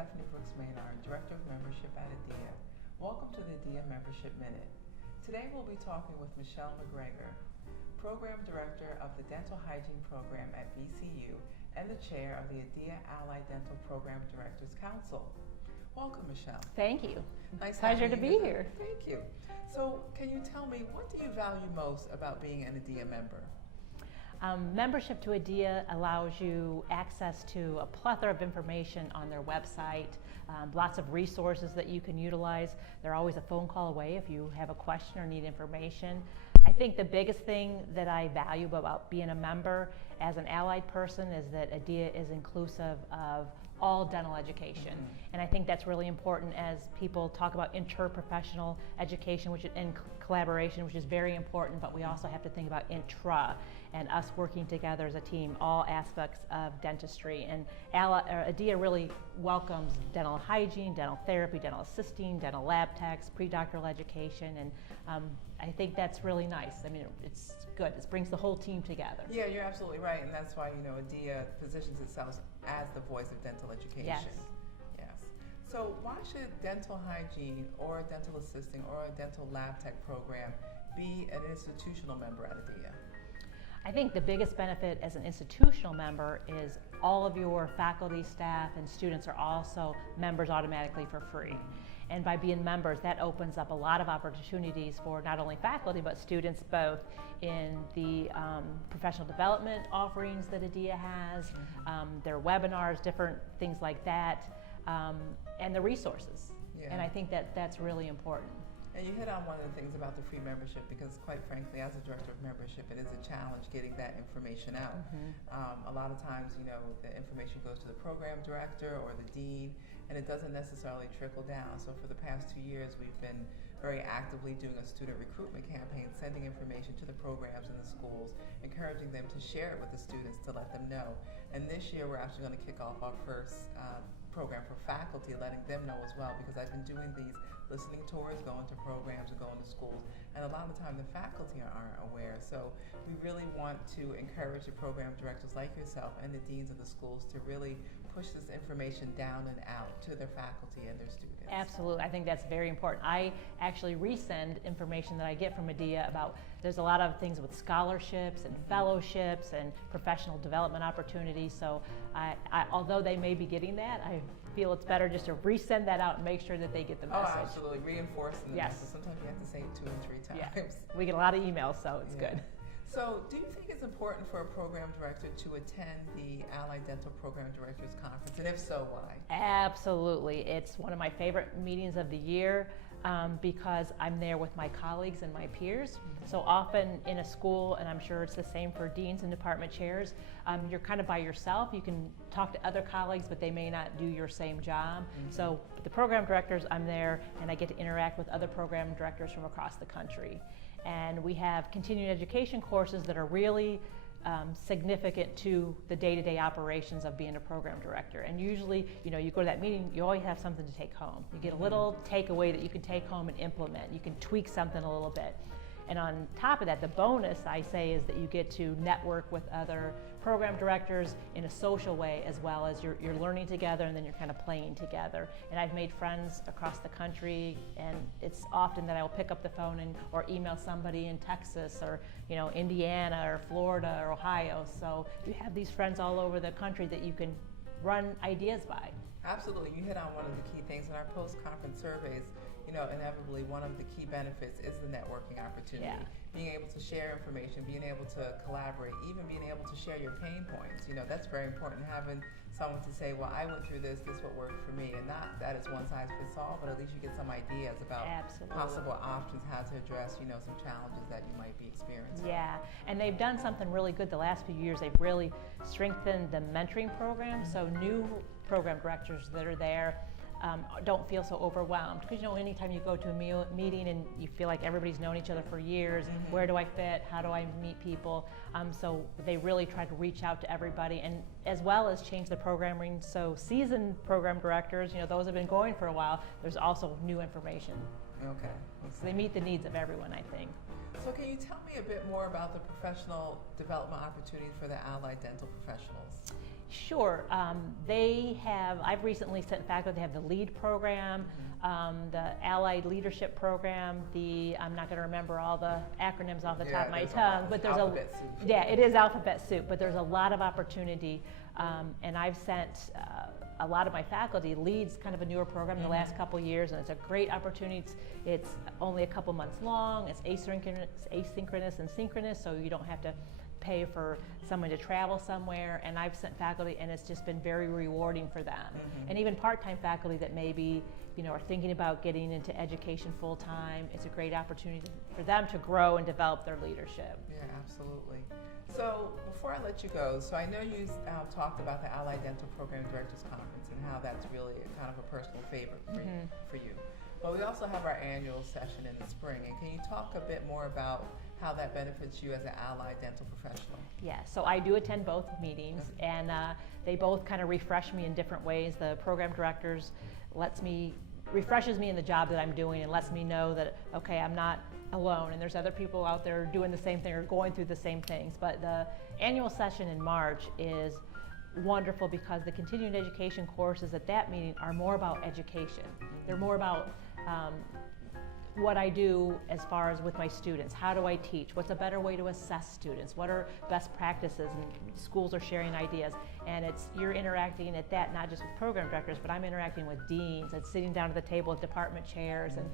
Stephanie Brooks-Maynard, Director of Membership at ADEA. Welcome to the ADEA Membership Minute. Today we'll be talking with Michelle McGregor, Program Director of the Dental Hygiene Program at VCU and the Chair of the ADEA Allied Dental Program Directors Council. Welcome, Michelle. Thank you. Nice pleasure to be here. Thank you. So can you tell me, what do you value most about being an ADEA member? Membership to ADEA allows you access to a plethora of information on their website, lots of resources that you can utilize. They're always a phone call away if you have a question or need information. I think the biggest thing that I value about being a member as an allied person is that ADEA is inclusive of all dental education. And I think that's really important as people talk about interprofessional education and collaboration, which is very important, but we also have to think about intra and us working together as a team, all aspects of dentistry. And ADEA really welcomes dental hygiene, dental therapy, dental assisting, dental lab techs, pre-doctoral education, and I think that's really nice. I mean, it's good. It brings the whole team together. Yeah, you're absolutely right, and that's why, ADEA positions itself as the voice of dental education. Yes. Yes. So why should dental hygiene or dental assisting or a dental lab tech program be an institutional member at ADEA? I think the biggest benefit as an institutional member is all of your faculty, staff, and students are also members automatically for free. And by being members, that opens up a lot of opportunities for not only faculty, but students both in the professional development offerings that ADEA has, their webinars, different things like that, and the resources. Yeah. And I think that that's really important. And you hit on one of the things about the free membership, because quite frankly, as a director of membership, it is a challenge getting that information out. A lot of times, the information goes to the program director or the dean, and it doesn't necessarily trickle down. So for the past 2 years, we've been very actively doing a student recruitment campaign, sending information to the programs and the schools, encouraging them to share it with the students to let them know. And this year, we're actually going to kick off our first program for faculty, letting them know as well, because I've been doing these listening tours, going to programs and going to schools, and a lot of the time the faculty aren't aware. So we really want to encourage the program directors like yourself and the deans of the schools to really push this information down and out to their faculty and their students. Absolutely, I think that's very important. I actually resend information that I get from ADEA about, there's a lot of things with scholarships and fellowships and professional development opportunities, so although they may be getting that, I feel it's better just to resend that out and make sure that they get the message. Oh, absolutely, reinforcing the message. Sometimes you have to say it 2 and 3 times. Yeah. We get a lot of emails, so it's good. So do you think it's important for a program director to attend the Allied Dental Program Directors Conference, and if so, why? Absolutely. It's one of my favorite meetings of the year because I'm there with my colleagues and my peers. So often in a school, and I'm sure it's the same for deans and department chairs, you're kind of by yourself. You can talk to other colleagues, but they may not do your same job. So the program directors, I'm there, and I get to interact with other program directors from across the country. And we have continuing education courses that are really significant to the day-to-day operations of being a program director. And usually, you go to that meeting, you always have something to take home. You get a little takeaway that you can take home and implement. You can tweak something a little bit. And on top of that, the bonus, I say, is that you get to network with other program directors in a social way, as well as you're learning together, and then you're kind of playing together. And I've made friends across the country, and it's often that I will pick up the phone or email somebody in Texas or Indiana or Florida or Ohio. So you have these friends all over the country that you can run ideas by. Absolutely. You hit on one of the key things in our post-conference surveys. Inevitably, one of the key benefits is the networking opportunity. Yeah. Being able to share information, being able to collaborate, even being able to share your pain points. That's very important, having someone to say, well, I went through this is what worked for me. And not that it's one size fits all, but at least you get some ideas about possible options, how to address, some challenges that you might be experiencing. Yeah, and they've done something really good the last few years. They've really strengthened the mentoring program, so new program directors that are there don't feel so overwhelmed, because anytime you go to a meeting and you feel like everybody's known each other for years, where do I fit, how do I meet people, so they really try to reach out to everybody, and as well as change the programming, so seasoned program directors, those have been going for a while, there's also new information. Okay. So they meet the needs of everyone, I think. So can you tell me a bit more about the professional development opportunities for the allied dental professionals? Sure. I've recently sent faculty, they have the LEAD program, the Allied Leadership Program, I'm not going to remember all the acronyms off the top of my tongue, but there's alphabet soup. Yeah, it is alphabet soup, but there's a lot of opportunity, and I've sent a lot of my faculty. LEAD's kind of a newer program in the last couple years, and it's a great opportunity. It's only a couple months long, it's asynchronous and synchronous, so you don't have to pay for someone to travel somewhere, and I've sent faculty and it's just been very rewarding for them. And even part-time faculty that maybe are thinking about getting into education full-time, it's a great opportunity for them to grow and develop their leadership. Yeah, absolutely. So before I let you go, so I know you talked about the Allied Dental Program Directors Conference and how that's really kind of a personal favorite for you. But we also have our annual session in the spring, and can you talk a bit more about how that benefits you as an allied dental professional? Yeah, so I do attend both meetings, and they both kind of refresh me in different ways. The program directors refreshes me in the job that I'm doing and lets me know that, okay, I'm not alone and there's other people out there doing the same thing or going through the same things. But the annual session in March is wonderful because the continuing education courses at that meeting are more about education. They're more about what I do as far as with my students. How do I teach? What's a better way to assess students? What are best practices? And schools are sharing ideas. And you're interacting at that, not just with program directors, but I'm interacting with deans and sitting down at the table with department chairs and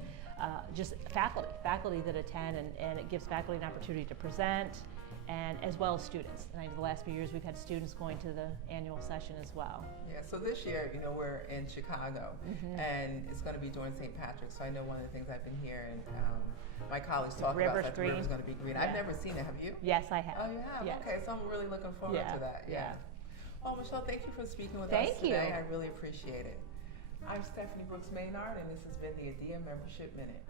just faculty that attend, and it gives faculty an opportunity to present, and as well as students. And the last few years we've had students going to the annual session as well. Yeah, so this year, we're in Chicago, and it's going to be during St. Patrick's. So I know one of the things I've been hearing my colleagues talk about is that the river's going to be green. Yeah. I've never seen it. Have you? Yes, I have. Oh, you have? Yes. Okay, so I'm really looking forward to that. Yeah. Well, Michelle, thank you for speaking with us today. I really appreciate it. I'm Stephanie Brooks Maynard, and this has been the ADEA Membership Minute.